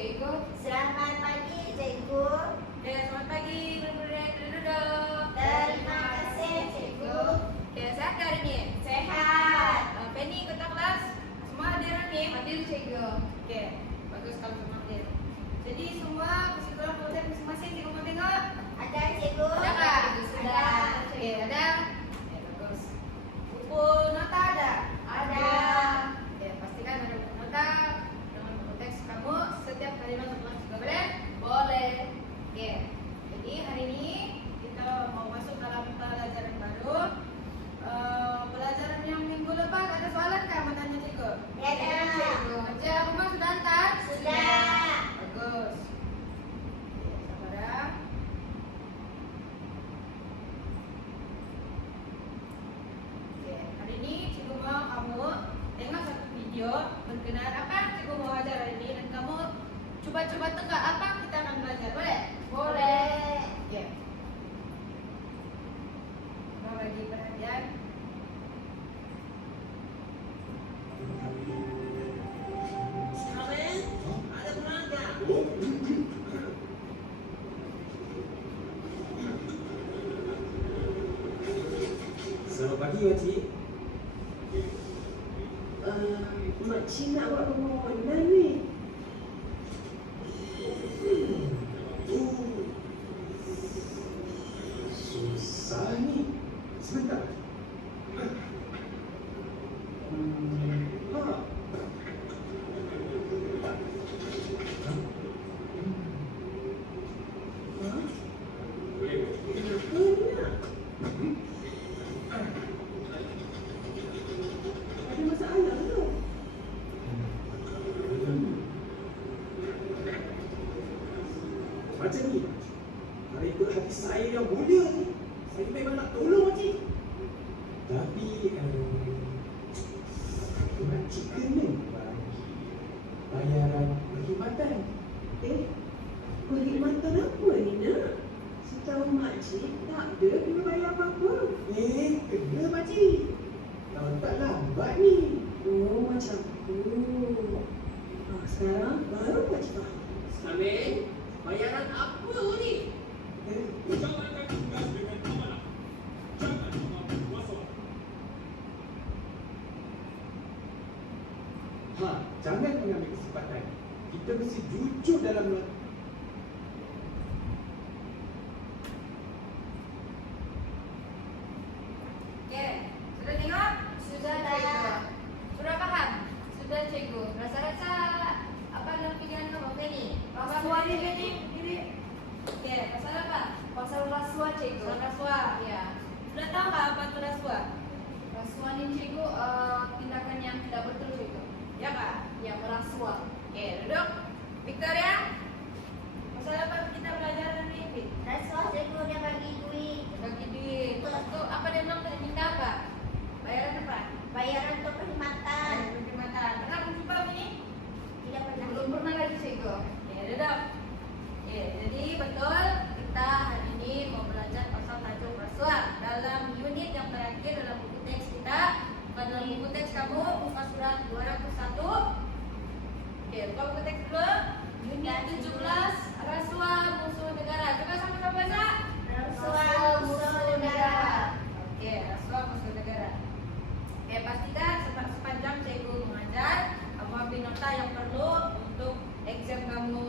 Cikgu. Selamat pagi, Cikgu. Oke, selamat pagi, murid-murid. Duduk. Terima kasih, Cikgu. Oke, sehat hari ini? Sehat. Penny, ikut kelas. Semua hadir hari ini? Hadir, Cikgu. Oke, bagus kalau semua hadir. Jadi semua kesimpulan program masing-masing Cikgu mau tengok? Ada, Cikgu. Ada nggak? Sudah. Oke, ada. Oke, bagus. Buku nota ada? Ada. Oke, pastikan ada buku nota dengan buku teks kamu setiap kali masuk kelas juga boleh? Boleh. Oke, jadi hari ini kita mau masuk dalam pelajaran baru. Pelajaran yang minggu lepas ada soalan kah? Mau tanya Cikgu? Ada. Cikgu. Kerja rumah sudah hantar? Sudah. Bagus. Oke, sabar ya. Oke, hari ini Cikgu mau kamu tengok satu video berkenaan apa yang Cikgu mau ajar hari ini dan kamu coba-coba tebak apa yang kita akan belajar, boleh? Boleh. Oke. Coba bagi perhatian. Selamat pagi, Makcik. Makcik nak buat permohonan ni. Susah ni. Sebentar. Ha. Ha? Boleh. Kenapa nak? Ada masalah ke? Macam ni. Mereka hati saya yang mulia ni. Saya memang nak tolong, Makcik. Tapi, Makcik kena bagi bayaran perkhidmatan. Perkhidmatan apa ni nak? Setahu makcik tak ada kena bayar apa-apa. Kena, Makcik. Kalau tak lambat ni. Oh, macam tu. Sekarang baru makcik faham. Samin, bayaran apa ni? Jalankan tugas dengan amanah. Jangan mengambil rasuah. Jangan mengambil kesempatan. Kita mesti jujur dalam melakukan. Oke, sudah tengok? Sudah, Sudah. Cikgu. Sudah paham? Sudah, Cikgu. Rasa-rasa apa dalam pikiran kamu, Penny? Rasuah ni, Penny? Oke, pasal apa? Pasal rasuah, Cikgu. Soal rasuah. Ya. Sudah tahu nggak apa itu rasuah? Rasuah ni, Cikgu, tindakan yang tidak betul, Cikgu. Ya Kak? Yang merasuah. Oke, duduk. Victoria, pasal apa kita belajar hari ini? Rasuah, Cikgu, dia bagi duit. Bagi duit. Terus apa dia bilang tadi minta apa? Bayaran apa? Bayaran untuk perkhidmatan. Perkhidmatan. Pernah berjumpa ini? Tidak pernah. Belum pernah lagi, Cikgu. Oke, duduk. Oke, jadi betul kita hari ini mau belajar pasal tajuk rasuah dalam unit yang terakhir dalam buku teks kita. Dalam buku teks kamu buka surat 201. Oke, buka buku teks dulu. Unit 17 rasuah musuh negara. Coba sama-sama baca. Rasuah musuh negara. Oke, rasuah musuh negara. Oke, pastikan sepanjang cikgu mengajar, kamu ambil nota yang perlu untuk exam kamu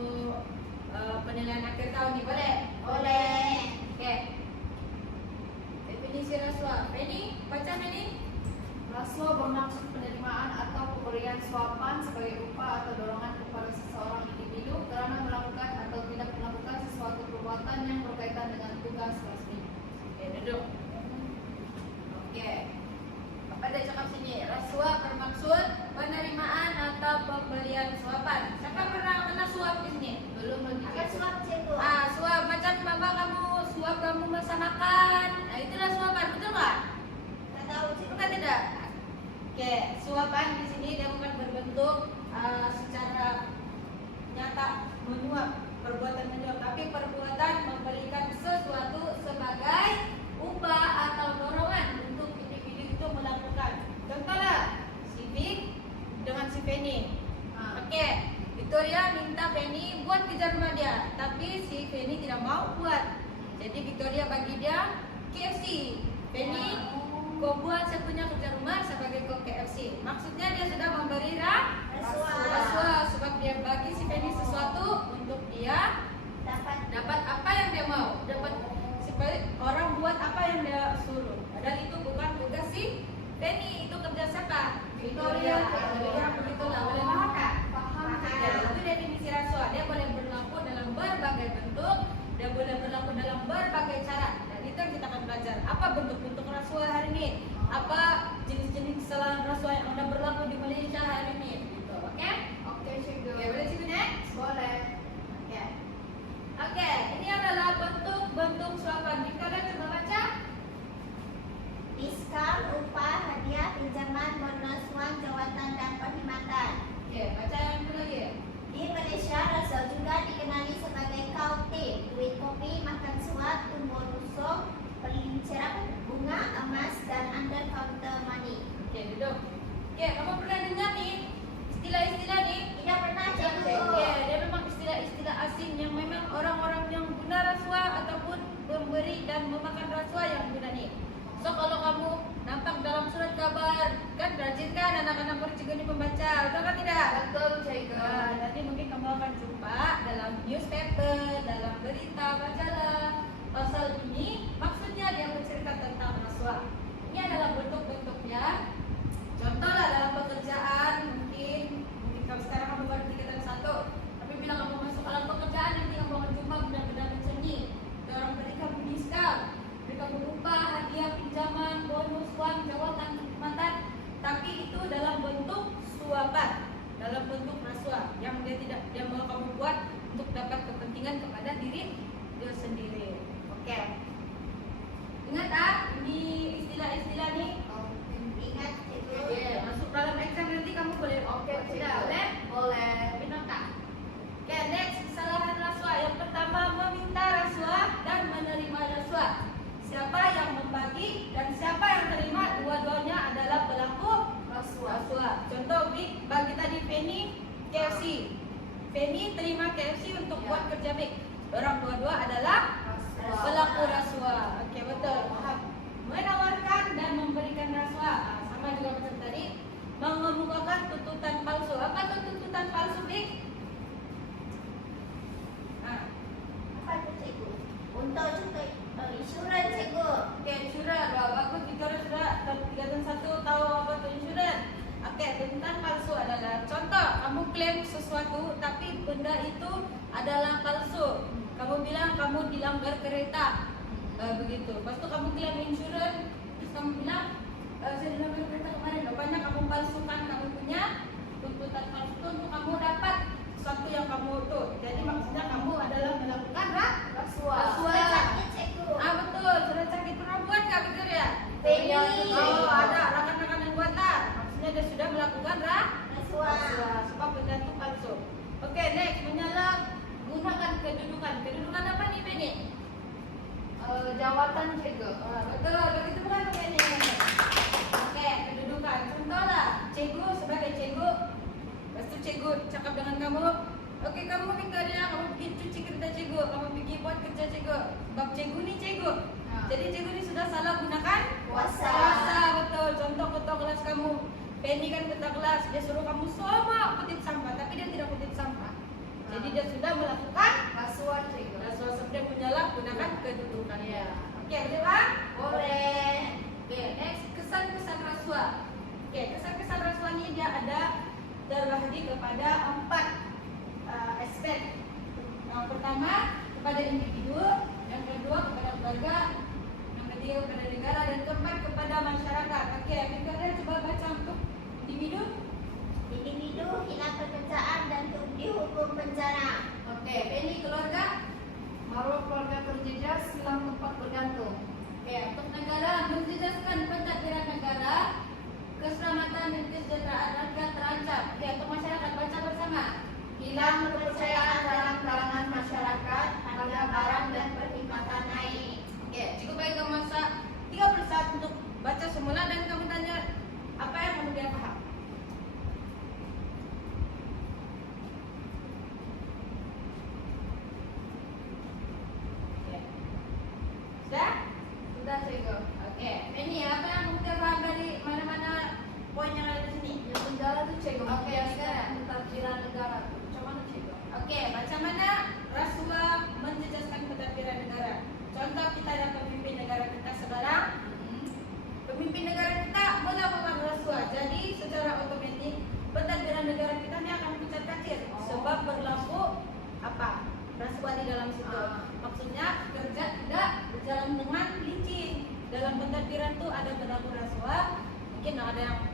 penilaian akhir tahun ini, boleh? Boleh. Oke. Definisi rasuah. Penny, baca Penny. Rasuah bermaksud penerimaan atau pemberian suapan sebagai upah atau dorongan kepada seseorang individu kerana melakukan atau tidak melakukan sesuatu perbuatan yang berkaitan dengan tugas resmi. Oke, duduk. Oke. Apa dia cakap sini? Rasuah bermaksud penerimaan atau pemberian suapan. Siapa pernah suap di sini? Belum lagi. Akan suap, Cikgu. Suap macam mama kamu suap kamu masa makan. Itulah suapan, betul nggak? Tak tahu, Cikgu. Bukan tidak? Oke, suapan di sini dia bukan berbentuk secara nyata menyuap, perbuatan menyuap, tapi perbuatan memberikan sesuatu sebagai upah atau dorongan untuk individu itu melakukan. Contohlah, si Vic dengan si Penny. Oke, Victoria minta Penny Penny tidak mau buat. Jadi Victoria bagi dia KFC. Penny, kau buat saya punya kerja rumah sebagai kok KFC. Maksudnya dia sudah memberi rasuah sebab dia bagi si Penny sesuatu untuk dia dapat apa yang dia mau, dapat supaya orang buat apa yang dia suruh. Padahal itu bukan tugas si Penny, itu kerja siapa? Victoria. Ya, begitulah. Boleh paham tak? Paham. Ya, itu definisi rasuah. Dia boleh berlaku dalam berbagai bentuk, dia boleh berlaku dalam berbagai cara. Dan itu yang kita akan belajar. Apa bentuk-bentuk rasuah hari ini? Apa jenis-jenis kesalahan rasuah yang ada berlaku di Malaysia hari ini? Gitu, oke? Oke, cikgu. Oke, boleh cikgu next? Boleh. Oke. Oke, ini adalah bentuk-bentuk suapan. Kalian coba baca. Diskon, upah, hadiah, pinjaman, bonus, uang, jawatan, dan perkhidmatan. Oke, baca yang itu lagi. Di Malaysia, rasuah juga dikenali sebagai kautin, duit kopi, makan suap, tumbur rusuk, pelinceran, bunga, emas, dan under counter money. Oke, duduk. Oke, kamu pernah dengar nih istilah-istilah nih? Tidak pernah cikgu. Oke, dia memang istilah-istilah asing yang memang orang-orang yang guna rasuah ataupun memberi dan memakan rasuah yang guna nih. So kalau kamu nampak dalam surat kabar, kan rajin kan anak-anak murid cikgu ini membaca, betul kan tidak? Betul, cikgu. Nanti mungkin kamu akan jumpa dalam newspaper, dalam berita, majalah. Pasal ini maksudnya dia menceritakan tentang rasuah. Ini adalah bentuk-bentuknya. Contohlah dalam pekerjaan, mungkin kalau sekarang kamu baru tingkatan 1, tapi bila kamu masuk alam pekerjaan nanti kamu akan jumpa benda-benda macam ini. Ada orang beri kamu diskon, beri kamu upah, hadiah, pinjaman, bonus, uang, jawatan, perkhidmatan. Tapi itu dalam bentuk suapan, dalam bentuk rasuah yang dia mau kamu buat untuk dapat kepentingan kepada diri dia sendiri. Oke. Ingat tak ini istilah-istilah nih? Ingat cikgu. Oke, masuk dalam exam nanti kamu boleh Oke, tidak cikgu. boleh? Boleh. Benar tak? Oke, next kesalahan rasuah. Yang pertama meminta rasuah dan menerima rasuah. Siapa yang membagi dan siapa yang terima, dua-duanya adalah pelaku rasuah. Contoh Big bagi tadi Penny KFC. Penny terima KFC untuk Ya. buat kerja Big. Orang dua-dua adalah pelaku rasuah. Oke, betul. Paham. Menawarkan dan memberikan rasuah. Sama juga macam tadi. Mengemukakan tuntutan palsu. Apa itu tuntutan palsu, Big? Apa itu cikgu? Untuk juga insurans cikgu. Oke, insurans. Wah, bagus. Bicara sudah tingkatan 1 tahu apa itu insurans. Oke, tuntutan palsu adalah contoh kamu klaim sesuatu tapi benda itu adalah palsu. Kamu bilang kamu dilanggar kereta, begitu. Lepas itu kamu klaim insurans, terus kamu bilang saya dilanggar kereta kemarin. Rupanya kamu palsukan kamu punya tuntutan palsu itu untuk kamu dapat sesuatu yang kamu tuh. Jadi maksudnya kamu adalah melakukan Rasuah. Surat sakit cikgu. betul. Sudah sakit pernah buat nggak betul ya? Penny. Oh, ada rekan-rekan yang buat tak? Maksudnya dia sudah melakukan Rasuah. sebab benda itu palsu. Oke, next menyalahgunakan kedudukan. Kedudukan apa nih, Penny? Jawatan, cikgu. Betul, begitu bukan Penny? Oke, kedudukan. Contohlah, cikgu sebagai cikgu. Lepas itu cikgu cakap dengan kamu. Oke, kamu Victoria, kamu pergi cuci kerja cikgu, kamu pergi buat kerja cikgu. Sebab cikgu ni cikgu. Jadi cikgu ni sudah salah gunakan Kuasa. betul. Contoh ketua kelas kamu. Penny kan ketua kelas, dia suruh kamu semua kutip sampah, tapi dia tidak kutip sampah. Jadi dia sudah melakukan Rasuah, cikgu. rasuah sebab dia menyalahgunakan kedudukannya. Iya. Oke, boleh Pak? Boleh. Oke, next kesan-kesan rasuah. Oke, kesan-kesan rasuah ini dia ada terbagi kepada 4 aspek. Yang pertama kepada individu, yang kedua kepada keluarga, yang ketiga kepada negara, dan keempat kepada masyarakat. Oke, Victoria coba baca untuk individu. Individu hilang pekerjaan dan dihukum penjara. Oke, Penny keluarga. Maruah keluarga terjejas, hilang tempat bergantung. Oke, untuk negara menjejaskan pentadbiran negara, keselamatan dan kesejahteraan rakyat terancam. Oke, untuk masyarakat baca bersama. Hilang kepercayaan dalam kalangan masyarakat, harga barang dan perkhidmatan naik. Oke, cukup baik kamu masa 30 saat untuk baca semula dan kamu pikiran tuh ada berlaku rasuah, mungkin ada yang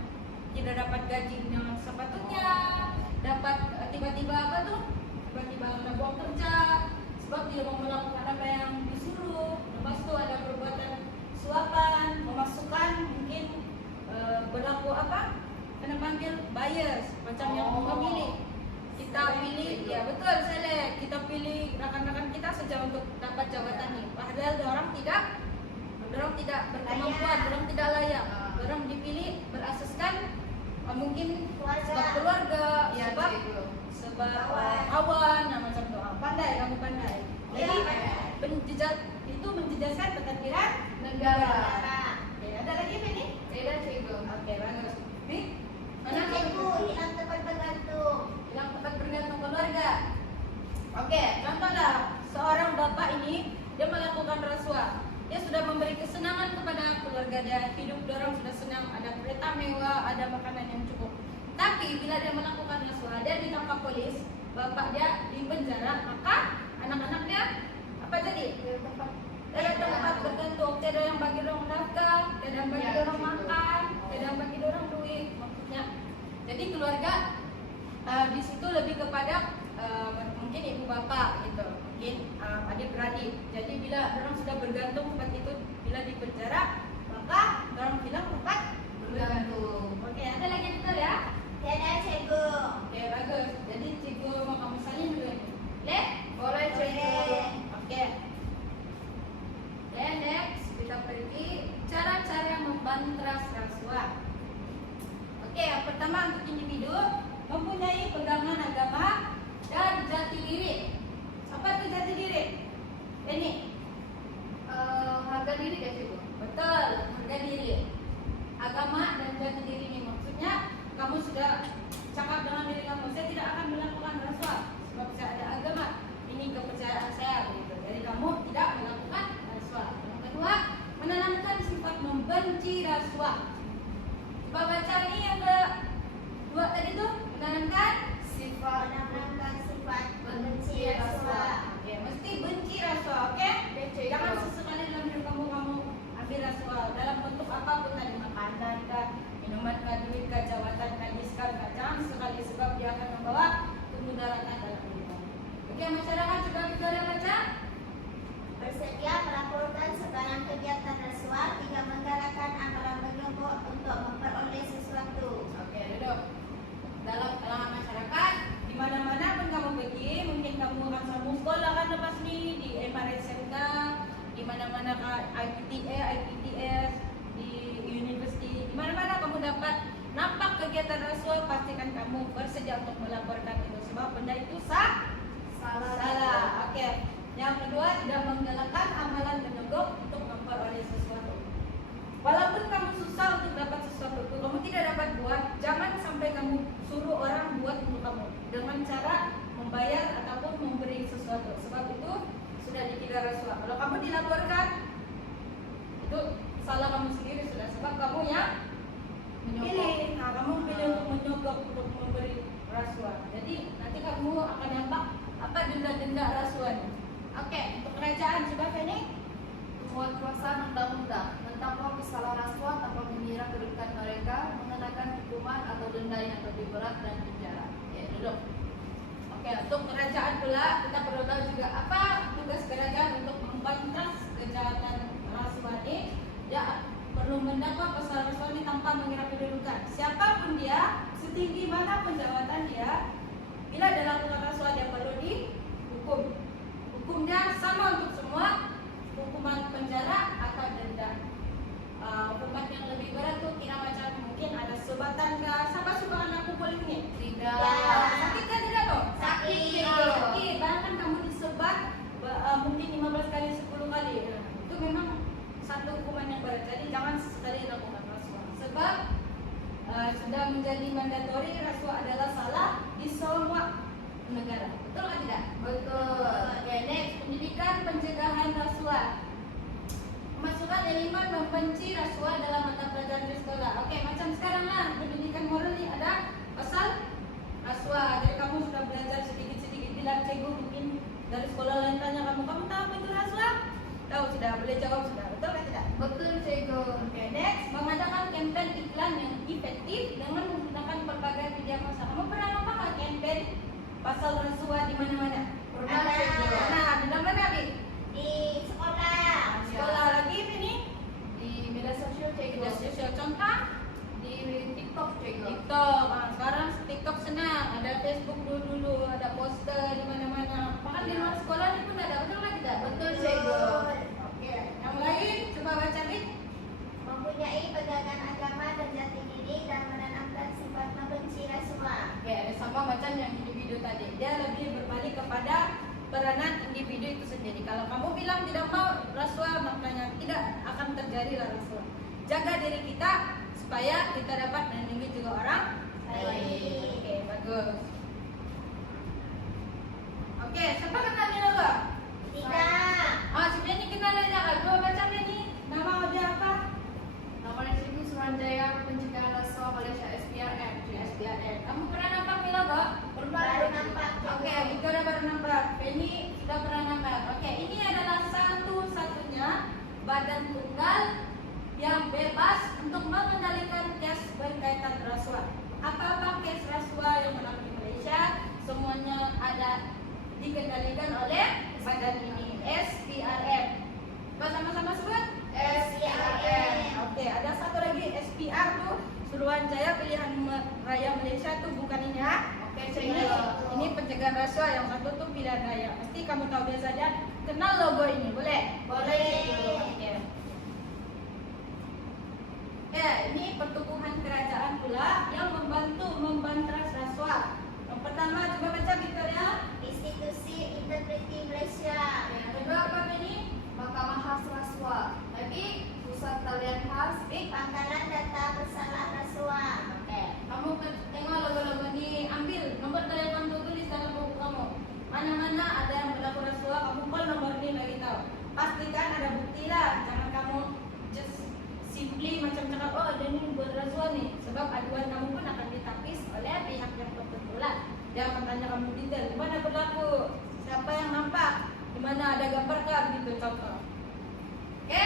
tidak dapat gaji yang sepatutnya, dapat tiba-tiba apa tuh, tiba-tiba ada buang kerja sebab dia mau melakukan apa yang disuruh. Lepas itu ada perbuatan suapan, memasukkan mungkin berlaku apa, kena panggil bias, macam yang memilih. Kita pilih, ya betul selek, kita pilih rekan-rekan kita saja untuk dapat jabatan ini. Padahal orang tidak berkemampuan, orang tidak layak. Orang dipilih berasaskan mungkin sebab keluarga, Ya, sebab cikgu. sebab kawan, macam itu. Pandai, kamu pandai. Jadi itu menjejaskan ketertiban Negara. Oke, ada lagi apa ini? Beda cikgu. Oke, bagus. Nih, Mana cikgu hilang tempat bergantung. yang tempat bergantung keluarga. Oke, contohlah seorang bapak ini dia melakukan rasuah. Dia sudah memberi kesenangan kepada keluarga dia, hidup dia orang sudah senang, ada kereta mewah, ada makanan yang cukup. Tapi bila dia melakukan rasuah, dia ditangkap polis, bapak dia di penjara, maka anak-anaknya apa jadi? Tidak ada tempat bergantung, tidak ada yang bagi orang nafkah, tidak ada yang bagi Ya, orang gitu. makan, tidak ada yang bagi orang duit, maksudnya. Jadi keluarga di situ lebih kepada mungkin ibu bapak gitu, mungkin adik-beradik. Jadi bila orang sudah bergantung seperti itu, bila di penjara, maka orang bilang tempat Bergantung. Oke, ada lagi betul ya? Dadah cikgu. Oke, bagus. Jadi cikgu mau kamu salin dulu ini. Boleh? Boleh cikgu. Oke. Dan next kita pergi cara-cara membantras rasuah. Oke, yang pertama untuk individu mempunyai pegangan agama dan jati diri. Apa itu jati diri? Ini Harga diri gak cikgu? betul, harga diri. Agama dan jati diri ini maksudnya kamu sudah cakap dengan diri kamu, saya tidak akan melakukan rasuah sebab saya ada agama, ini kepercayaan saya gitu. Jadi kamu tidak melakukan rasuah. Yang kedua, menanamkan sifat membenci rasuah. Coba baca ini yang kedua tadi tuh, menanamkan Sifat Menanamkan sifat benci benci rasuah. Oke, mesti benci rasuah, oke? Jangan sesekali dalam hidup kamu ambil rasuah dalam bentuk apapun tadi, makanan kah, minuman kah, duit kah, jabatan kah, diskon kah. Jangan sekali sebab dia akan membawa kemudaratan dalam hidup kamu. Oke, masyarakat juga kita baca. Bersedia melaporkan sebarang kegiatan rasuah hingga menggalakkan amalan menyogok untuk memperoleh sesuatu. Oke, duduk. Dalam kalangan masyarakat, di mana-mana pun kamu pergi, mungkin kamu akan sambung sekolah kan lepas ini di MRSMK, di mana-mana IPTS, di university, di mana-mana kamu dapat nampak kegiatan rasuah, pastikan kamu bersedia untuk melaporkan itu sebab benda itu salah. Oke. Yang kedua, tidak menggalakkan amalan menyogok untuk memperoleh sesuatu. Walaupun kamu susah untuk dapat sesuatu itu, kamu tidak dapat buat, jangan sampai kamu suruh orang buat untuk kamu dengan cara membayar ataupun memberi sesuatu. Sebab itu sudah dikira rasuah. Kalau kamu dilaporkan, itu salah kamu sendiri sudah. Sebab kamu yang pilih. Nah, kamu pilih untuk menyogok, untuk memberi rasuah. Jadi nanti kamu akan nampak apa denda-denda rasuah ini. Oke, untuk kerajaan coba ini. membuat pelaksanaan undang-undang tentang pengusaha rasuah tanpa mengira kedudukan mereka, mengenakan hukuman atau denda yang lebih berat dan penjara. Ya, duduk. Oke, untuk kerajaan pula kita perlu tahu juga apa tugas kerajaan untuk membantras kejahatan rasuah ini. Dia perlu mendakwa pasal rasuah ini tanpa mengira kedudukan. Siapapun dia, setinggi manapun jabatan dia, bila dia lakukan rasuah dia perlu dihukum. Hukumnya sama untuk semua, hukuman penjara atau denda. Hukuman yang lebih berat tuh kira macam mungkin ada sebatan kah? Siapa suka anak pukul ini? Tidak. Sakit kan tidak dong? Sakit. Sakit. Bahkan kamu disebat mungkin 15 kali 10 kali. Nah, itu memang satu hukuman yang berat. Jadi jangan sesekali lakukan rasuah. Sebab sudah menjadi mandatori, rasuah adalah salah di semua negara. Betul atau tidak? Betul. Oke, next, pendidikan pencegahan rasuah. Masukkan elemen membenci rasuah dalam mata pelajaran di sekolah. Oke, macam sekarang lah pendidikan moral ini ada pasal rasuah. Jadi kamu sudah belajar sedikit-sedikit bilang cikgu mungkin dari sekolah lain tanya kamu tahu apa itu rasuah? Tahu sudah, boleh jawab sudah. Betul atau tidak? Betul cikgu. Oke, pasal rasuah di mana-mana? Pernah Cik. Nah, di mana Bi? Di sekolah. Sekolah lagi ini? Di media sosial Cik. Media sosial contoh? Di TikTok Cik. TikTok. Sekarang TikTok senang. Ada Facebook dulu, ada poster di mana-mana. Bahkan di luar sekolah ini pun ada. Betul lagi tak? Betul Cik. Oke. Yang lain coba baca Bi. Mempunyai pegangan agama dan jati diri dan menanamkan sifat membenci rasuah. Oke, ada sama macam yang individu tadi. Dia lebih berbalik kepada peranan individu itu sendiri. Kalau kamu bilang tidak mau rasuah, makanya tidak akan terjadi rasuah. Jaga diri kita supaya kita dapat melindungi juga orang lain. Oke, bagus. Oke, siapa kenal dia dulu? Tidak. Si Benny kenal aja. Aduh, baca Benny. Nama dia apa? Namanya Cik Suranjaya Pencegahan Rasuah Malaysia SPRM. SDRN. Kamu pernah nampak Mila, Kak? Baru nampak. Oke, Victoria baru nampak. Penny sudah pernah nampak. Oke, ini adalah satu-satunya badan tunggal yang bebas untuk mengendalikan kes berkaitan rasuah. Apa-apa kes rasuah yang berlaku di Malaysia, semuanya ada dikendalikan oleh badan ini, SPRM. Sama-sama sebut? SPRM. Oke, ada satu lagi SPR tuh, Suruhanjaya Pilihan Raya Malaysia tuh bukan ini ya. Oke Cik. Ini pencegahan rasuah, yang satu tuh pilihan raya. Pasti kamu tahu biasanya. Kenal logo ini, boleh? Boleh. Oke. Ya, ini pertukuhan kerajaan pula yang membantu membantas rasuah. Yang pertama coba baca Victoria. Institusi Integriti Malaysia. Yang kedua apa ini? Mahkamah Khas Rasuah. Lagi Pusat Talian Khas. Pangkalan Data Bersalah Rasuah. Oke. Kamu tengok logo-logo ini, ambil nomor telepon tuh, tulis dalam buku kamu. Mana-mana ada yang berlaku rasuah, kamu call nomor ini bagi tahu. Pastikan ada bukti lah, jangan kamu just simply macam cakap, oh ada ini buat rasuah nih. Sebab aduan kamu pun akan ditapis oleh pihak yang tertentu lah. Dia akan tanya kamu detail, di mana berlaku, siapa yang nampak, di mana ada gambar kah, begitu contoh. Oke?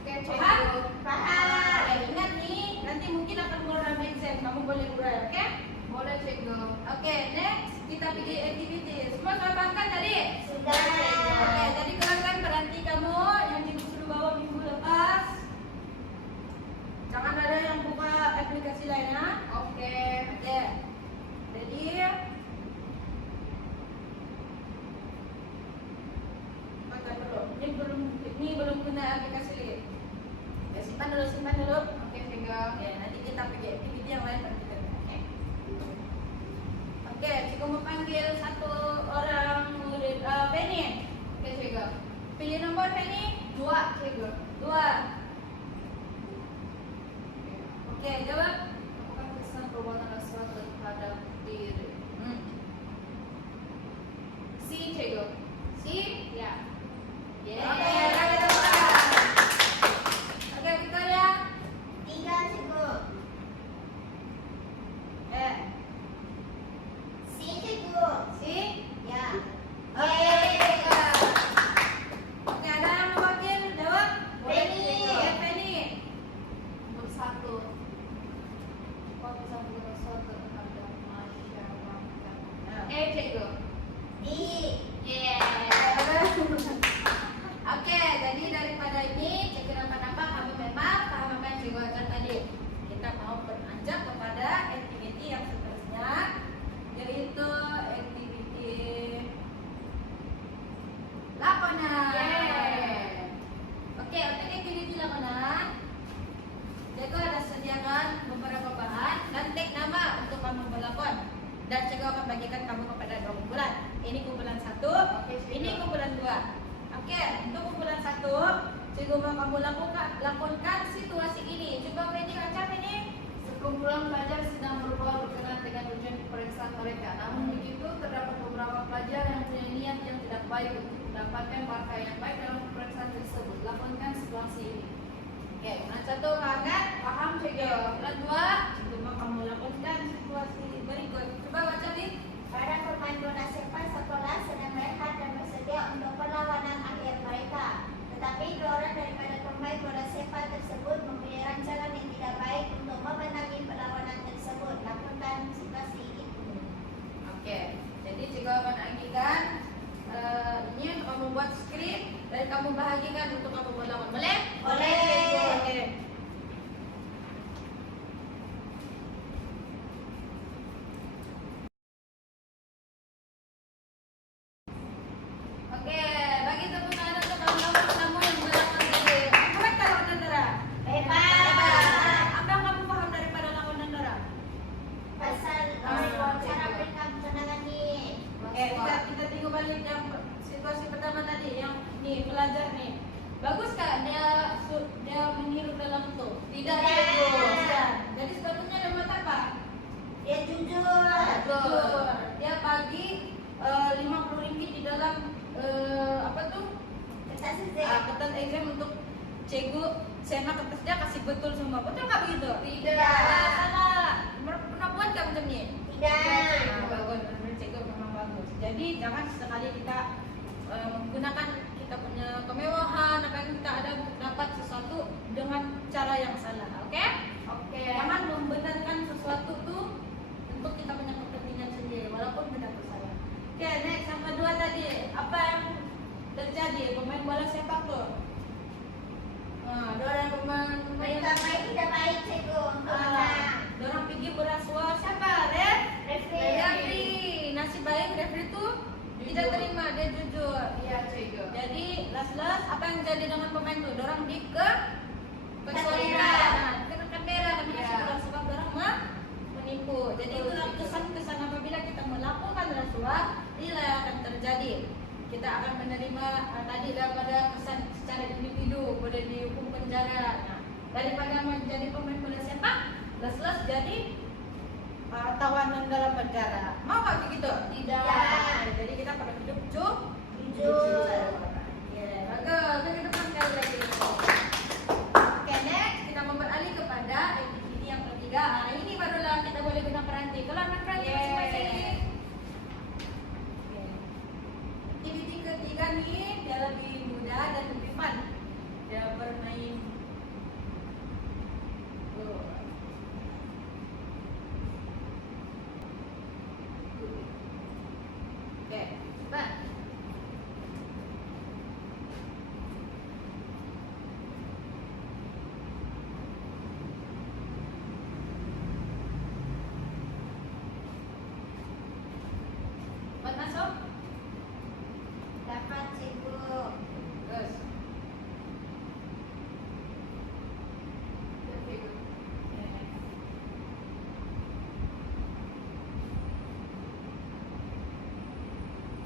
Oke Cik. Paham? Paham. Ingat nih, nanti mungkin akan keluar dalam exam, kamu boleh urai, oke? Boleh Cik. Oke, next kita pergi activity. Semua sudah paham tadi? Sudah. Oke, jadi keluarkan peranti kamu yang cikgu suruh bawa minggu lepas. Jangan ada yang buka aplikasi lain ya. Oke. Oke. Jadi makan dulu. Ini belum guna aplikasi lagi. Ya, simpan dulu. Oke Cik. Oke, nanti kita pergi activity yang lain baru kita guna, oke? Oke, cikgu mau panggil satu orang murid, Penny. Oke Cik. Pilih nomor Penny. 2 Cik. 2. Oke, jawab. Lakukan kesan perbuatan rasuah terhadap diri. Si Cik. Si? Ya. Oke, bagi tepuk tangan. Oke, Victoria. 3 cikgu. Si cikgu. Si? Ya. Oke, oke, ada yang mau wakil? Jawab. Penny. Oke, Penny. Nomor 1. Lakukan kesan perbuatan rasuah terhadap masyarakat. Cik. Di. Oke, jadi daripada ini cikgu nampak kami memang paham apa yang cikgu ajar tadi. Kita mau beranjak kepada aktiviti yang seterusnya, yaitu aktiviti lakonan. Oke, untuk aktiviti lakonan, cikgu ada sediakan beberapa bahan dan tag nama untuk kamu berlakon. Dan cikgu akan bagikan kamu kepada 2 kumpulan. Ini kumpulan 1, ini kumpulan 2. Oke, untuk kumpulan 1, cikgu mau kamu lakukan situasi ini. Coba Penny baca ini. Sekumpulan pelajar sedang berbual berkenaan dengan ujian peperiksaan mereka. Namun begitu, terdapat beberapa pelajar yang punya niat yang tidak baik untuk mendapatkan markah yang baik dalam peperiksaan tersebut. Lakukan situasi ini. Oke, kumpulan 1 paham kan? Paham Cik? Kumpulan 2, cikgu mau kamu lakukan situasi berikut. Coba baca Bin. Para pemain bola sepak sekolah sedang berehat dan bersedia untuk perlawanan akhir mereka. Tetapi 2 orang daripada pemain bola sepak tersebut mempunyai rancangan yang tidak baik untuk memenangi perlawanan tersebut. Lakukan situasi itu. Oke, jadi cikgu Cikgu semak kertas dia kasih betul semua. Betul nggak begitu? Tidak. Salah. Pernah buat nggak macam ni? Tidak. Bagus, menurut cikgu memang bagus. Jadi jangan sekali kita menggunakan kita punya kemewahan, akan kita ada dapat sesuatu dengan cara yang salah. Oke? Oke. Jangan membenarkan sesuatu tuh untuk kita punya kepentingan sendiri, walaupun benar salah. Oke, next yang kedua tadi, apa yang terjadi pemain bola sepak tuh? Nah, ada pemain Mereka main tidak baik cikgu untuk menang. orang pergi berasuah siapa? Referee. Referee. Nasib baik referee tuh tidak terima, dia jujur. Iya, cikgu. Jadi last apa yang jadi dengan pemain tuh? Dorang di kecualian. Kamera. Nah, kena kamera kan Iya. sebab dorang menipu. Jadi itulah kesan-kesan apabila kita melakukan rasuah, inilah yang akan terjadi. Kita akan menerima tadi daripada kesan secara individu, boleh dihukum penjara. Nah, daripada menjadi pemain bola sepak, last jadi tawanan dalam penjara. Mau nggak begitu? Tidak. Nah, jadi kita pada hidup Jujur. Ya, bagus. Ke depan sekali lagi. Oke, next kita beralih kepada activity yang ketiga. Ini barulah kita boleh guna peranti. Kalau anak peranti masing-masing. Oke. Activity ketiga nih dia lebih mudah dan lebih fun. Dia bermain. Oke, cepat. Cepat masuk. Dapat cikgu. Terus. Cikgu.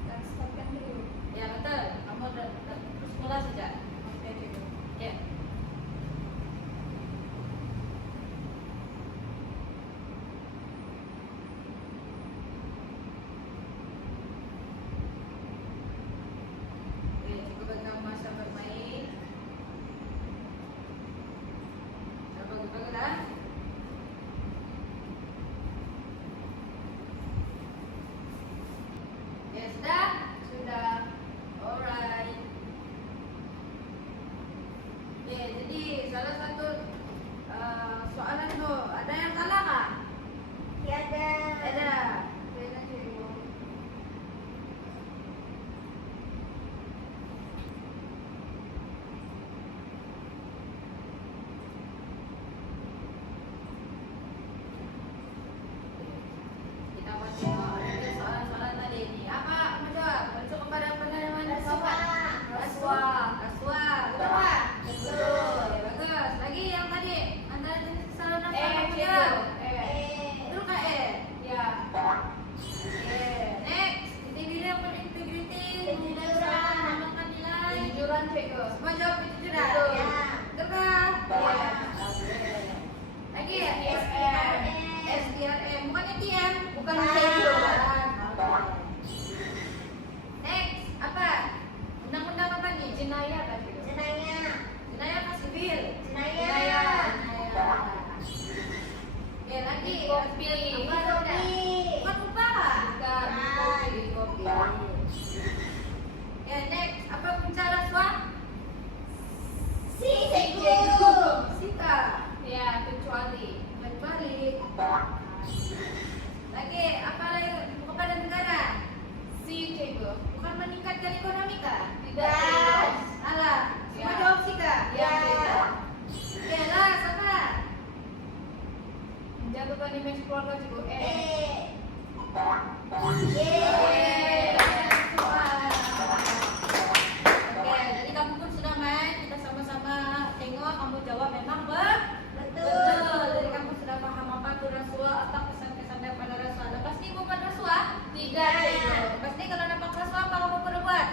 Kita stopkan dulu. Ya betul. Kamu terus mula saja. Oke, cikgu. Ya. Oke, cukup bagi masa bermain. Bagus-bagus lah. Ya sudah. Sudah. Alright. Oke, jadi salah satu soalan tuh ada yang salah kah? Tiada. Ada. Beda, cikgu. Kita mau tengok ada soalan-soalan tadi ini. Apa menjawab? Merujuk kepada penerimaan Rasuah. Rasuah. Rasuah. Betul tak? Betul. Oke, bagus. Lagi yang tadi antara jenis kesalahan apa? Eh, Apa cikgu. dia? Betul kah Ya. Oke, next. Integritas yang berintegriti, Kejujuran. mengamalkan nilai. Kejujuran, cikgu. Semua jawab kejujuran. Betul. Ya. Betul kah? Ya. Oke. Lagi SDRM. SDRM. Bukan ATM. Bukan, Bukan. cikgu. Oke. Next, apa? Undang-undang apa nih? Jenayah, kan, cikgu? Jenayah. Jenayah apa sivil? Jenayah. Jenayah. Oke, lagi. Kopi. Apa ada? Bukan upah. Bukan. Kopi. Oke, next. Apa punca rasuah? Si cikgu. Sika. Ya, kecuali. Balik. Lagi, apa lagi kepada negara? Si, cikgu. Bukan meningkatkan ekonomi kah? Tidak. Salah. Semua Ya. jawab sih kah? Ya. Oke lah, sama. Menjatuhkan image keluarga, cikgu. Yeay. Oke, jadi kamu pun sudah main, kita sama-sama tengok kamu jawab memang betul. Jadi kamu sudah paham apa itu rasuah, apa kesan-kesan daripada rasuah. Lepas ni bukan rasuah? Tidak, cikgu. Lepas ni kalau nampak rasuah apa kamu perlu buat?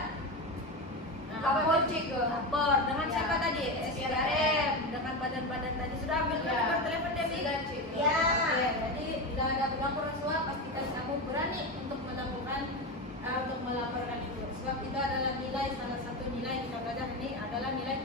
Lapor, cikgu. Lapor dengan Ya. siapa tadi? SPRM, dengan badan-badan tadi sudah ambil Ya. nomor telepon Debbie? Sudah, cikgu. Ya. Oke, jadi bila ada berlaku rasuah pastikan kamu berani untuk melakukan untuk melaporkan itu. Sebab itu adalah nilai salah satu nilai kita belajar ini adalah nilai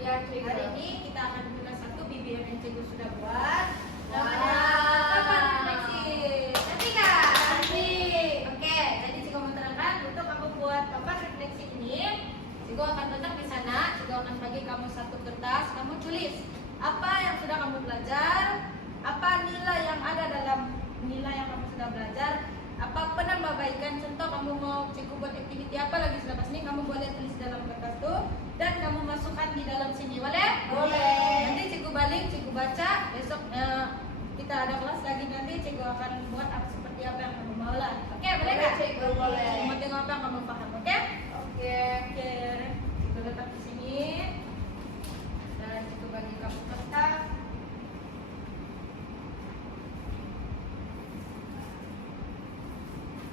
Iya, Cikgu. Hari ini kita akan guna satu BBM yang Cikgu sudah buat. Namanya Wow. papan refleksi. Cantik kan? Cantik. Oke, jadi Cikgu mau terangkan untuk kamu buat papan refleksi ini. Cikgu akan letak di sana. Cikgu akan bagi kamu satu kertas. Kamu tulis apa yang sudah kamu belajar, apa nilai yang ada dalam nilai yang kamu sudah belajar, apa penambahbaikan. Contoh kamu mau Cikgu buat aktiviti apa lagi selepas ini, kamu boleh tulis dalam kertas itu dan kamu masukkan di dalam sini, boleh? Boleh. Nanti Cikgu balik, Cikgu baca. Besok kita ada kelas lagi, nanti Cikgu akan buat seperti apa yang kamu mau lah. Oke, boleh nggak? Cikgu, boleh. Mau tengok apa yang kamu paham, oke? Oke. Oke, Cikgu letak di sini dan Cikgu bagi kamu kertas.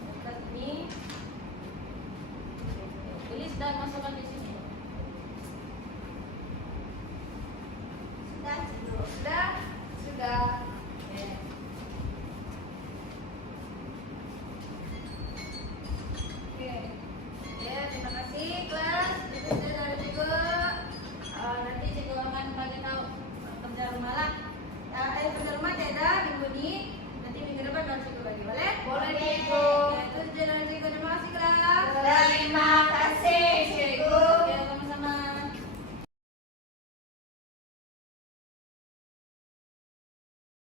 Kertas ini tulis dan masukkan di sini.